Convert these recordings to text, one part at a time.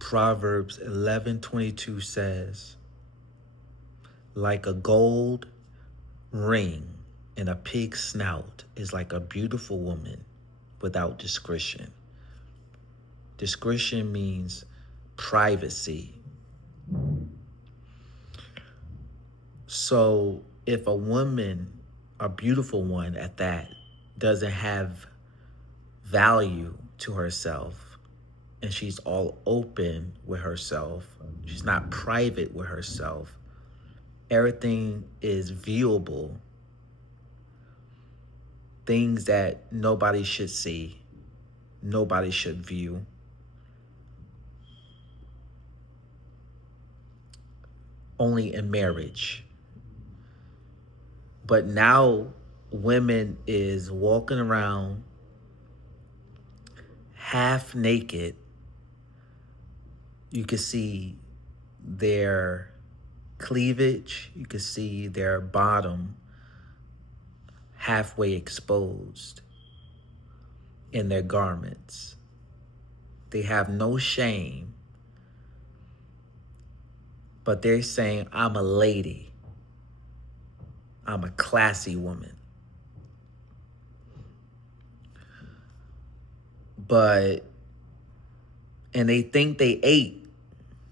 Proverbs 11:22 says, like a gold ring in a pig's snout is like a beautiful woman without discretion. Discretion means privacy. So if a woman, a beautiful one at that, doesn't have value to herself and she's all open with herself, she's not private with herself, everything is viewable, things that nobody should see, nobody should view. Only in marriage. But now women is walking around half naked. You can see their cleavage, you can see their bottom halfway exposed in their garments. They have no shame, but they're saying, I'm a lady. I'm a classy woman. And they think they ate.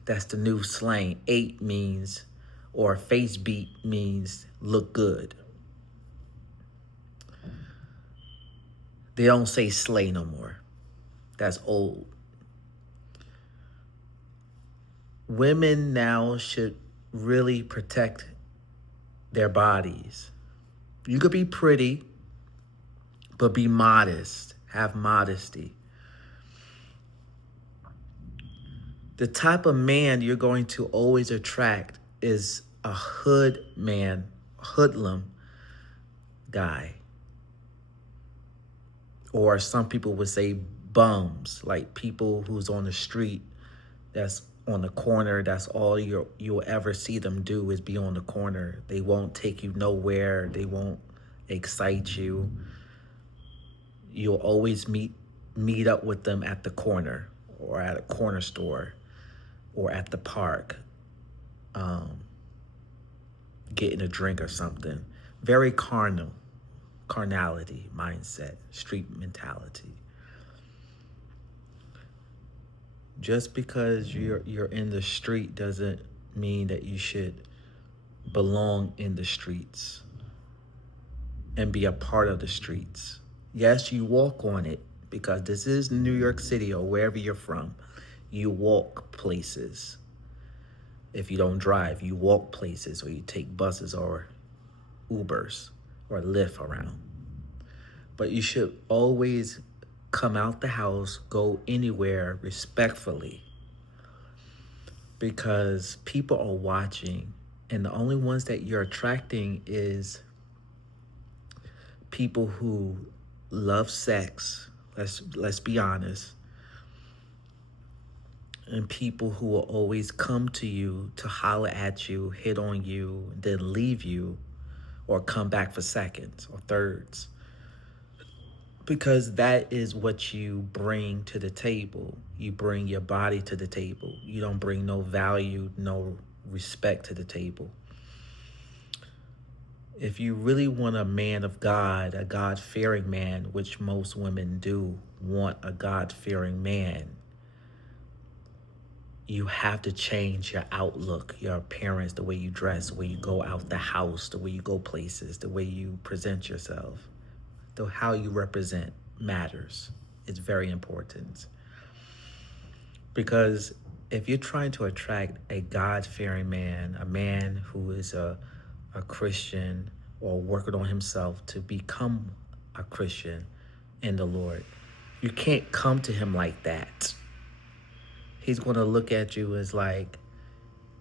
That's the new slang. Ate means, or face beat means look good. They don't say slay no more. That's old. Women now should really protect their bodies. You could be pretty, but be modest. Have modesty. The type of man you're going to always attract is a hood man, hoodlum guy. Or some people would say bums, like people who's on the street, that's on the corner. That's all you'll ever see them do is be on the corner. They won't take you nowhere. They won't excite you. You'll always meet up with them at the corner or at a corner store or at the park, getting a drink or something. Very carnality mindset, street mentality. Just because you're in the street doesn't mean that you should belong in the streets and be a part of the streets. Yes, you walk on it because this is New York City or wherever you're from. You walk places. If you don't drive, you walk places or you take buses or Ubers or Lyft around. But you should always come out the house, go anywhere respectfully, because people are watching, and the only ones that you're attracting is people who love sex. Let's be honest. And people who will always come to you to holler at you, hit on you, then leave you, or come back for seconds or thirds. Because that is what you bring to the table. You bring your body to the table. You don't bring no value, no respect to the table. If you really want a man of God, a God-fearing man, which most women do want a God-fearing man, you have to change your outlook, your appearance, the way you dress, the way you go out the house, the way you go places, the way you present yourself. How you represent matters. It's very important. Because if you're trying to attract a God-fearing man, a man who is a Christian or working on himself to become a Christian in the Lord, you can't come to him like that. He's going to look at you as like,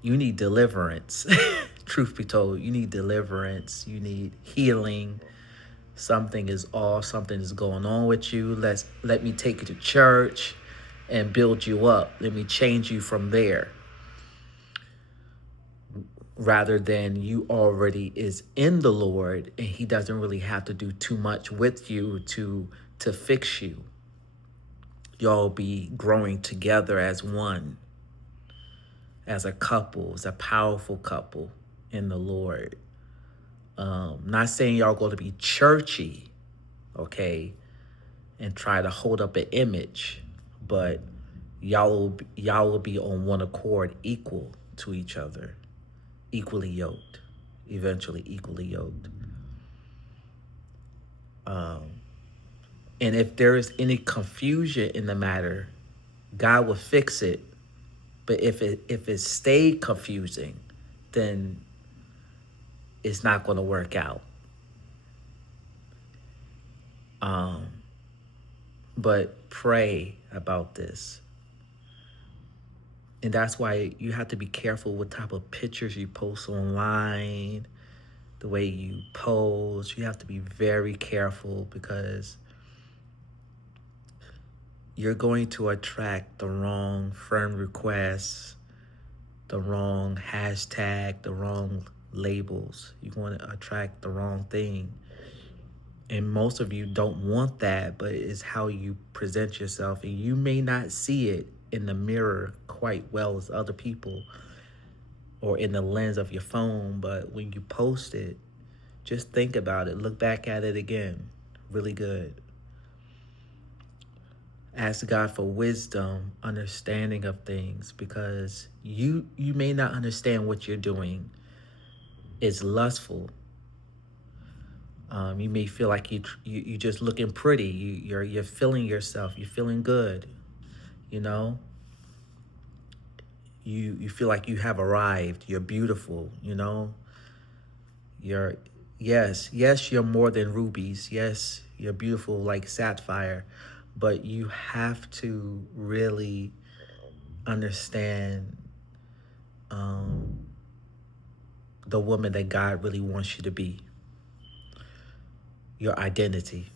you need deliverance. Truth be told, you need deliverance. You need healing. Something is off. Something is going on with you. Let me take you to church and build you up. Let me change you from there. Rather than you already is in the Lord and he doesn't really have to do too much with you to fix you. Y'all be growing together as one. as a couple, as a powerful couple in the Lord. Not saying y'all going to be churchy, okay, and try to hold up an image, but y'all will be on one accord, equal to each other, equally yoked, eventually equally yoked. And if there is any confusion in the matter, God will fix it. But if it stayed confusing, then it's not going to work out. But pray about this. And that's why you have to be careful what type of pictures you post online, the way you pose. You have to be very careful because you're going to attract the wrong friend requests, the wrong hashtag, the wrong labels. You're going to attract the wrong thing. And most of you don't want that, but it's how you present yourself. And you may not see it in the mirror quite well as other people or in the lens of your phone, but when you post it, just think about it. Look back at it again. Really good. Ask God for wisdom, understanding of things, because you may not understand what you're doing is lustful. You may feel like you just looking pretty. You're feeling yourself. You're feeling good. You know. You feel like you have arrived. You're beautiful. You know. Yes, you're more than rubies. Yes, you're beautiful like sapphire, but you have to really understand the woman that God really wants you to be. Your identity.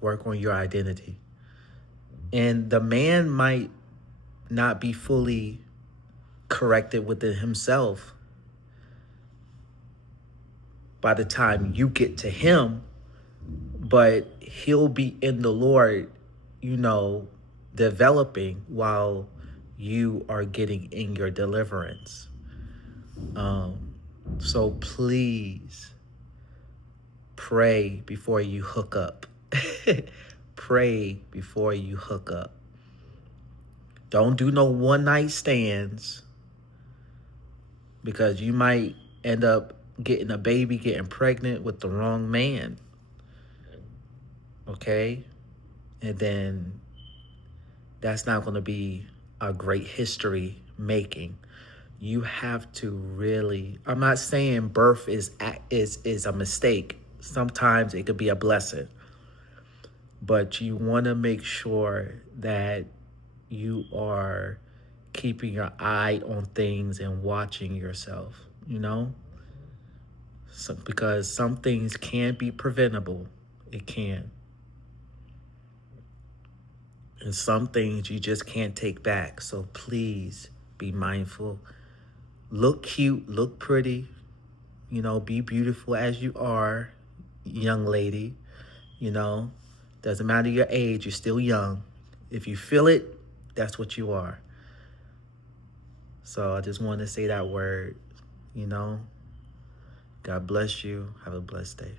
Work on your identity. And the man might not be fully corrected within himself by the time you get to him, but he'll be in the Lord, developing while you are getting in your deliverance. So please pray before you hook up. Pray before you hook up. Don't do no one night stands, because you might end up getting a baby, getting pregnant with the wrong man. Okay? And then that's not going to be a great history making. You have to really, I'm not saying birth is a mistake. Sometimes it could be a blessing. But you want to make sure that you are keeping your eye on things and watching yourself, because some things can be preventable. It can. And some things you just can't take back. So please be mindful. Look cute, look pretty, be beautiful as you are, young lady, Doesn't matter your age, you're still young. If you feel it, that's what you are. So I just wanted to say that word, God bless you. Have a blessed day.